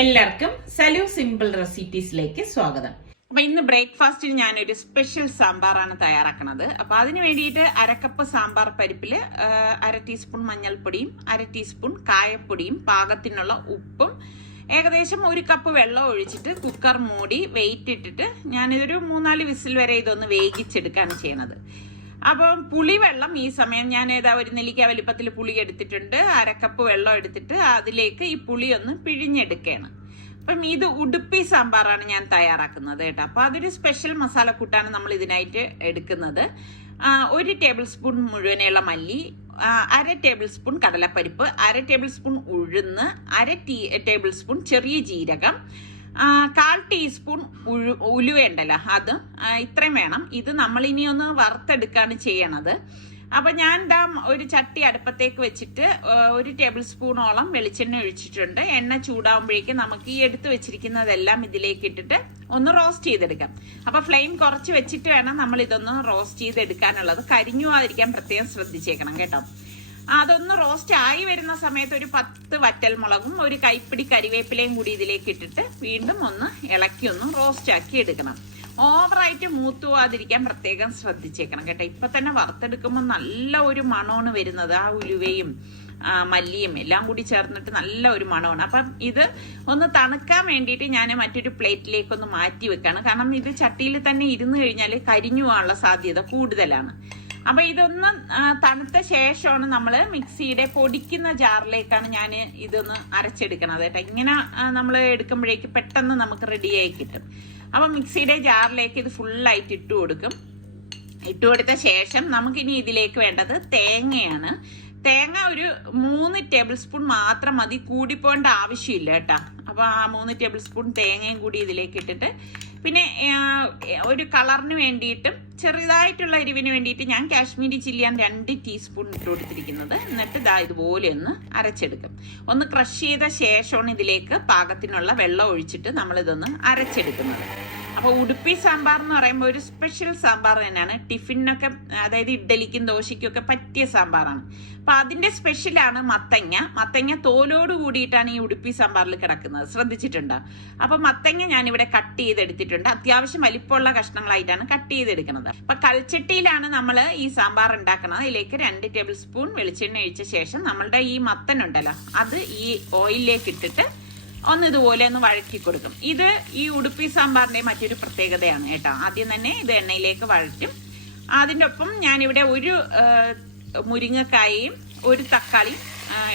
എല്ലാവർക്കും സലു സിമ്പിൾ റെസിപ്പീസിലേക്ക് സ്വാഗതം. അപ്പൊ ഇന്ന് ബ്രേക്ക്ഫാസ്റ്റിന് ഞാനൊരു സ്പെഷ്യൽ സാമ്പാറാണ് തയ്യാറാക്കുന്നത്. അപ്പൊ അതിന് വേണ്ടിയിട്ട് അരക്കപ്പ് സാമ്പാർ പരിപ്പില് 1/2 ടീസ്പൂൺ മഞ്ഞൾപ്പൊടിയും 1/2 ടീസ്പൂൺ കായപ്പൊടിയും പാകത്തിനുള്ള ഉപ്പും ഏകദേശം 1 കപ്പ് വെള്ളം ഒഴിച്ചിട്ട് കുക്കർ മൂടി വെയിറ്റ് ഇട്ടിട്ട് ഞാനിതൊരു 3-4 വിസിൽ വരെ ഇതൊന്ന് വേവിച്ചെടുക്കാണ് ചെയ്യണത്. അപ്പം പുളിവെള്ളം ഈ സമയം ഞാൻ ഒരു നെല്ലിക്ക വലിപ്പത്തിൽ പുളി എടുത്തിട്ടുണ്ട്. 1/2 കപ്പ് വെള്ളം എടുത്തിട്ട് അതിലേക്ക് ഈ പുളി ഒന്ന് പിഴിഞ്ഞെടുക്കുകയാണ്. അപ്പം ഇത് ഉടുപ്പി സാമ്പാറാണ് ഞാൻ തയ്യാറാക്കുന്നത് കേട്ടോ. അപ്പം അതൊരു സ്പെഷ്യൽ മസാലക്കൂട്ടാണ് നമ്മൾ ഇതിനായിട്ട് എടുക്കുന്നത്. 1 ടേബിൾ സ്പൂൺ മുഴുവനുള്ള മല്ലി, 1/2 ടേബിൾ സ്പൂൺ കടലപ്പരിപ്പ്, 1/2 ടേബിൾ സ്പൂൺ ഉഴുന്ന്, 1/2 ടേബിൾ സ്പൂൺ ചെറിയ ജീരകം, 1/4 ടീസ്പൂൺ ഉലുവയുണ്ടല്ലോ അത് ഇത്രയും വേണം. ഇത് നമ്മൾ ഇനി ഒന്ന് വറുത്തെടുക്കാണ് ചെയ്യണത്. അപ്പൊ ഞാൻ ഒരു ചട്ടി അടുപ്പത്തേക്ക് വെച്ചിട്ട് 1 ടേബിൾ സ്പൂണോളം വെളിച്ചെണ്ണ ഒഴിച്ചിട്ടുണ്ട്. എണ്ണ ചൂടാവുമ്പോഴേക്കും നമുക്ക് ഈ എടുത്തു വെച്ചിരിക്കുന്നതെല്ലാം ഇതിലേക്ക് ഇട്ടിട്ട് ഒന്ന് റോസ്റ്റ് ചെയ്തെടുക്കാം. അപ്പൊ ഫ്ലെയിം കുറച്ച് വെച്ചിട്ട് വേണം നമ്മൾ ഇതൊന്ന് റോസ്റ്റ് ചെയ്തെടുക്കാനുള്ളത്. കരിഞ്ഞു പോകാതിരിക്കാൻ പ്രത്യേകം ശ്രദ്ധിച്ചേക്കണം കേട്ടോ. അതൊന്ന് റോസ്റ്റ് ആയി വരുന്ന സമയത്ത് ഒരു 10 വറ്റൽ മുളകും 1 കൈപ്പിടി കരിവേപ്പിലയും കൂടി ഇതിലേക്ക് ഇട്ടിട്ട് വീണ്ടും ഒന്ന് ഇളക്കി ഒന്ന് റോസ്റ്റ് ആക്കി എടുക്കണം. ഓവറായിട്ട് മൂത്തു പോവാതിരിക്കാൻ പ്രത്യേകം ശ്രദ്ധിച്ചേക്കണം കേട്ടോ. ഇപ്പൊ തന്നെ വറുത്തെടുക്കുമ്പോൾ നല്ല ഒരു മണമാണ് വരുന്നത്. ആ ഉലുവയും മല്ലിയും എല്ലാം കൂടി ചേർന്നിട്ട് നല്ല ഒരു മണമാണ്. അപ്പം ഇത് ഒന്ന് തണുക്കാൻ വേണ്ടിയിട്ട് ഞാൻ മറ്റൊരു പ്ലേറ്റിലേക്കൊന്ന് മാറ്റി വെക്കാണ്. കാരണം ഇത് ചട്ടിയിൽ തന്നെ ഇരുന്ന് കഴിഞ്ഞാൽ കരിഞ്ഞു പോകാനുള്ള സാധ്യത കൂടുതലാണ്. അപ്പൊ ഇതൊന്ന് തണുത്ത ശേഷമാണ് നമ്മൾ മിക്സിയുടെ പൊടിക്കുന്ന ജാറിലേക്കാണ് ഞാൻ ഇതൊന്ന് അരച്ചെടുക്കണത് കേട്ടോ. ഇങ്ങനെ നമ്മൾ എടുക്കുമ്പോഴേക്ക് പെട്ടെന്ന് നമുക്ക് റെഡിയായി കിട്ടും. അപ്പൊ മിക്സിയുടെ ജാറിലേക്ക് ഇത് ഫുള്ളായിട്ട് ഇട്ട് കൊടുക്കും. ഇട്ട് കൊടുത്ത ശേഷം നമുക്കിനി ഇതിലേക്ക് വേണ്ടത് തേങ്ങയാണ്. തേങ്ങ ഒരു 3 ടേബിൾ സ്പൂൺ മാത്രം മതി, കൂടിപ്പോണ്ട ആവശ്യമില്ല കേട്ടോ. അപ്പൊ ആ 3 ടേബിൾ സ്പൂൺ തേങ്ങയും കൂടി ഇതിലേക്ക് ഇട്ടിട്ട് പിന്നെ ഒരു കളറിന് വേണ്ടിയിട്ടും ചെറുതായിട്ടുള്ള എരിവിന് വേണ്ടിയിട്ട് ഞാൻ കാശ്മീരി ചില്ലിയാണ് 2 ടീസ്പൂൺ ഇട്ട് കൊടുത്തിരിക്കുന്നത്. എന്നിട്ട് ഇതുപോലെ ഒന്ന് അരച്ചെടുക്കും. ഒന്ന് ക്രഷ് ചെയ്ത ശേഷമാണ് ഇതിലേക്ക് പാകത്തിനുള്ള വെള്ളം ഒഴിച്ചിട്ട് നമ്മളിതൊന്ന് അരച്ചെടുക്കുന്നത്. അപ്പൊ ഉടുപ്പി സാമ്പാർ എന്ന് പറയുമ്പോൾ ഒരു സ്പെഷ്യൽ സാമ്പാർ തന്നെയാണ്. ടിഫിനൊക്കെ അതായത് ഇഡ്ഡലിക്കും ദോശയ്ക്കും ഒക്കെ പറ്റിയ സാമ്പാറാണ്. അപ്പൊ അതിന്റെ സ്പെഷ്യലാണ് മത്തങ്ങ തോലോട് കൂടിയിട്ടാണ് ഈ ഉടുപ്പി സാമ്പാറിൽ കിടക്കുന്നത്. ശ്രദ്ധിച്ചിട്ടുണ്ടോ? അപ്പൊ മത്തങ്ങ ഞാനിവിടെ കട്ട് ചെയ്തെടുത്തിട്ടുണ്ട്. അത്യാവശ്യം വലിപ്പമുള്ള കഷ്ണങ്ങളായിട്ടാണ് കട്ട് ചെയ്തെടുക്കുന്നത്. അപ്പൊ കൽച്ചട്ടിയിലാണ് നമ്മൾ ഈ സാമ്പാർ ഉണ്ടാക്കുന്നത്. അതിലേക്ക് 2 ടേബിൾ സ്പൂൺ വെളിച്ചെണ്ണ ഒഴിച്ച ശേഷം നമ്മളുടെ ഈ മത്തൻ ഉണ്ടല്ലോ അത് ഈ ഓയിലിലേക്ക് ഇട്ടിട്ട് ഒന്ന് ഇതുപോലെ ഒന്ന് വഴറ്റി കൊടുക്കും. ഇത് ഈ ഉടുപ്പി സാമ്പാറിന്റെ മറ്റൊരു പ്രത്യേകതയാണ് കേട്ടോ. ആദ്യം തന്നെ ഇത് എണ്ണയിലേക്ക് വഴറ്റും. അതിൻ്റെ ഒപ്പം ഞാനിവിടെ 1 മുരിങ്ങക്കായയും 1 തക്കാളി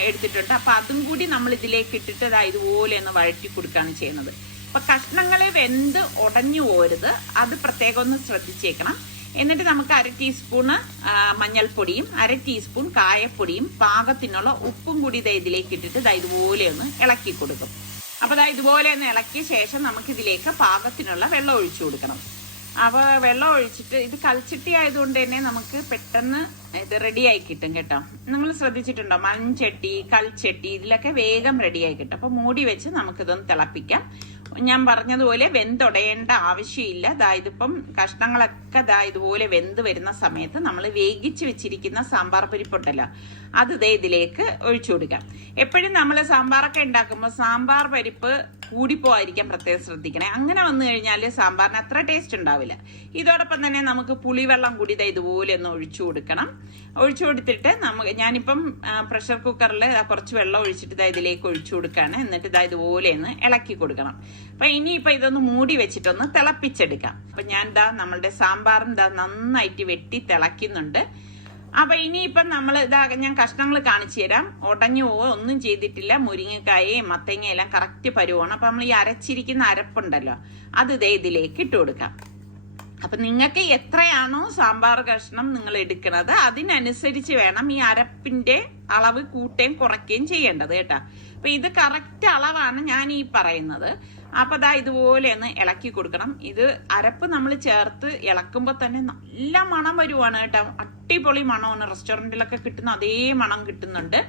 എടുത്തിട്ടുണ്ട്. അപ്പൊ അതും കൂടി നമ്മൾ ഇതിലേക്ക് ഇട്ടിട്ട് ഇതുപോലെ ഒന്ന് വഴറ്റി കൊടുക്കുകയാണ് ചെയ്യുന്നത്. അപ്പൊ കഷ്ണങ്ങളെ വെന്ത് ഉടഞ്ഞു പോരുത്, അത് പ്രത്യേകം ഒന്ന് ശ്രദ്ധിച്ചേക്കണം. എന്നിട്ട് നമുക്ക് 1/2 ടീസ്പൂണ് മഞ്ഞൾപ്പൊടിയും 1/2 ടീസ്പൂൺ കായപ്പൊടിയും പാകത്തിനുള്ള ഉപ്പും കൂടി ഇതിലേക്ക് ഇട്ടിട്ട് ഇതുപോലെ ഒന്ന് ഇളക്കി കൊടുക്കും. അപ്പൊ ഇതുപോലെ ഒന്ന് ഇളക്കിയ ശേഷം നമുക്ക് ഇതിലേക്ക് പാകത്തിനുള്ള വെള്ളം ഒഴിച്ചു കൊടുക്കണം. അപ്പൊ വെള്ളം ഒഴിച്ചിട്ട് ഇത് കൽച്ചട്ടി ആയതുകൊണ്ട് തന്നെ നമുക്ക് പെട്ടെന്ന് ഇത് റെഡിയായി കിട്ടും കേട്ടോ. നിങ്ങൾ ശ്രദ്ധിച്ചിട്ടുണ്ടോ? മൺചട്ടി കൽച്ചട്ടി ഇതിലൊക്കെ വേഗം റെഡിയായി കിട്ടും. അപ്പൊ മൂടി വെച്ച് നമുക്കിതൊന്ന് തിളപ്പിക്കാം. ഞാൻ പറഞ്ഞതുപോലെ വെന്തുടയേണ്ട ആവശ്യമില്ല. ഇതിപ്പം കഷ്ണങ്ങളൊക്കെ ഇതുപോലെ വെന്ത് വരുന്ന സമയത്ത് നമ്മൾ വേവിച്ച് വെച്ചിരിക്കുന്ന സാമ്പാർ പരിപ്പുണ്ടല്ലോ അത് ഇതിലേക്ക് ഒഴിച്ചു കൊടുക്കാം. എപ്പോഴും നമ്മൾ സാമ്പാറൊക്കെ ഉണ്ടാക്കുമ്പോൾ സാമ്പാർ പരിപ്പ് കൂടിപ്പോവാതിരിക്കാൻ പ്രത്യേകം ശ്രദ്ധിക്കണേ. അങ്ങനെ വന്നു കഴിഞ്ഞാൽ സാമ്പാറിന് അത്ര ടേസ്റ്റ് ഉണ്ടാവില്ല. ഇതോടൊപ്പം തന്നെ നമുക്ക് പുളിവെള്ളം കൂടി ഇതുപോലെ ഒന്ന് ഒഴിച്ചു കൊടുക്കണം. ഒഴിച്ചു കൊടുത്തിട്ട് ഞാനിപ്പം പ്രഷർ കുക്കറിൽ കുറച്ച് വെള്ളം ഒഴിച്ചിട്ട് ഇതിലേക്ക് ഒഴിച്ചു കൊടുക്കുകയാണ്. എന്നിട്ട് ഇതുപോലെ ഒന്ന് ഇളക്കി കൊടുക്കണം. അപ്പൊ ഇനിയിപ്പൊ ഇതൊന്ന് മൂടി വെച്ചിട്ടൊന്ന് തിളപ്പിച്ചെടുക്കാം. അപ്പൊ ഞാൻ നമ്മളുടെ സാമ്പാറും നന്നായിട്ട് വെട്ടി തിളയ്ക്കുന്നുണ്ട്. അപ്പൊ ഇനിയിപ്പം നമ്മൾ ഞാൻ കഷ്ണങ്ങൾ കാണിച്ചു തരാം. ഉടഞ്ഞു പോവുക ഒന്നും ചെയ്തിട്ടില്ല. മുരിങ്ങക്കായയും മത്തങ്ങയും എല്ലാം കറക്റ്റ് പരുവാണ്. അപ്പൊ നമ്മൾ ഈ അരച്ചിരിക്കുന്ന അരപ്പുണ്ടല്ലോ അത് ഇതിലേക്ക് ഇട്ട് കൊടുക്കാം. അപ്പൊ നിങ്ങൾക്ക് എത്രയാണോ സാമ്പാർ കഷ്ണം നിങ്ങൾ എടുക്കുന്നത് അതിനനുസരിച്ച് വേണം ഈ അരപ്പിന്റെ അളവ് കൂട്ടുകയും കുറയ്ക്കുകയും ചെയ്യേണ്ടത് കേട്ടോ. അപ്പൊ ഇത് കറക്റ്റ് അളവാണ് ഞാൻ ഈ പറയുന്നത്. അപ്പൊ ഇതുപോലെ ഒന്ന് ഇളക്കി കൊടുക്കണം. ഇത് അരപ്പ് നമ്മൾ ചേർത്ത് ഇളക്കുമ്പോൾ തന്നെ നല്ല മണം വരുവാണ് കേട്ടോ. അടിപൊളി മണമാണ്. റെസ്റ്റോറൻറ്റിലൊക്കെ കിട്ടുന്ന അതേ മണം കിട്ടുന്നുണ്ട്.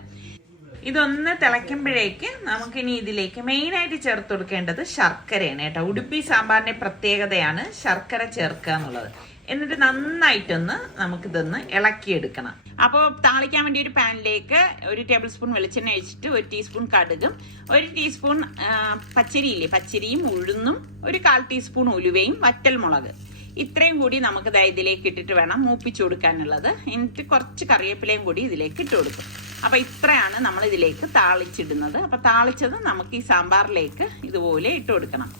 ഇതൊന്ന് തിളയ്ക്കുമ്പോഴേക്ക് നമുക്കിനി ഇതിലേക്ക് മെയിനായിട്ട് ചേർത്ത് കൊടുക്കേണ്ടത് ശർക്കരയാണ് കേട്ടോ. ഉടുപ്പി സാമ്പാറിന്റെ പ്രത്യേകതയാണ് ശർക്കര ചേർക്കുക എന്നുള്ളത്. എന്നിട്ട് നന്നായിട്ടൊന്ന് നമുക്കിതൊന്ന് ഇളക്കിയെടുക്കണം. അപ്പോൾ താളിക്കാൻ വേണ്ടി ഒരു പാനിലേക്ക് 1 ടേബിൾ സ്പൂൺ വെളിച്ചെണ്ണ ഒഴിച്ചിട്ട് 1 ടീസ്പൂൺ കടുകും 1 ടീസ്പൂൺ പച്ചരിയും ഉഴുന്നും 1/4 ടീസ്പൂൺ ഉലുവയും വറ്റൽമുളക് ഇത്രയും കൂടി നമുക്ക് ഇതിലേക്ക് ഇട്ടിട്ട് വേണം മൂപ്പിച്ചു കൊടുക്കാനുള്ളത്. എന്നിട്ട് കുറച്ച് കറിവേപ്പിലയും കൂടി ഇതിലേക്ക് ഇട്ട് കൊടുക്കും. അപ്പോൾ ഇത്രയാണ് നമ്മൾ ഇതിലേക്ക് താളിച്ചിടുന്നത്. അപ്പോൾ താളിച്ചത് നമുക്ക് ഈ സാമ്പാറിലേക്ക് ഇതുപോലെ ഇട്ട് കൊടുക്കണം.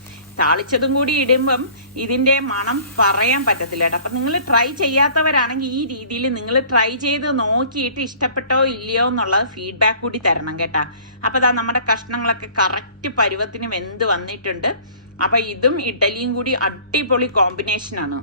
താളിച്ചതും കൂടി ഇടുമ്പം ഇതിൻ്റെ മണം പറയാൻ പറ്റത്തില്ല കേട്ടോ. അപ്പം നിങ്ങൾ ട്രൈ ചെയ്യാത്തവരാണെങ്കിൽ ഈ രീതിയിൽ നിങ്ങൾ ട്രൈ ചെയ്ത് നോക്കിയിട്ട് ഇഷ്ടപ്പെട്ടോ ഇല്ലയോ എന്നുള്ളത് ഫീഡ്ബാക്ക് കൂടി തരണം കേട്ടോ. അപ്പോൾ ഇതാ നമ്മുടെ കഷ്ണങ്ങളൊക്കെ കറക്റ്റ് പരുവത്തിന് വെന്ത് വന്നിട്ടുണ്ട്. അപ്പം ഇതും ഇഡ്ഡലിയും കൂടി അടിപൊളി കോമ്പിനേഷനാണ്.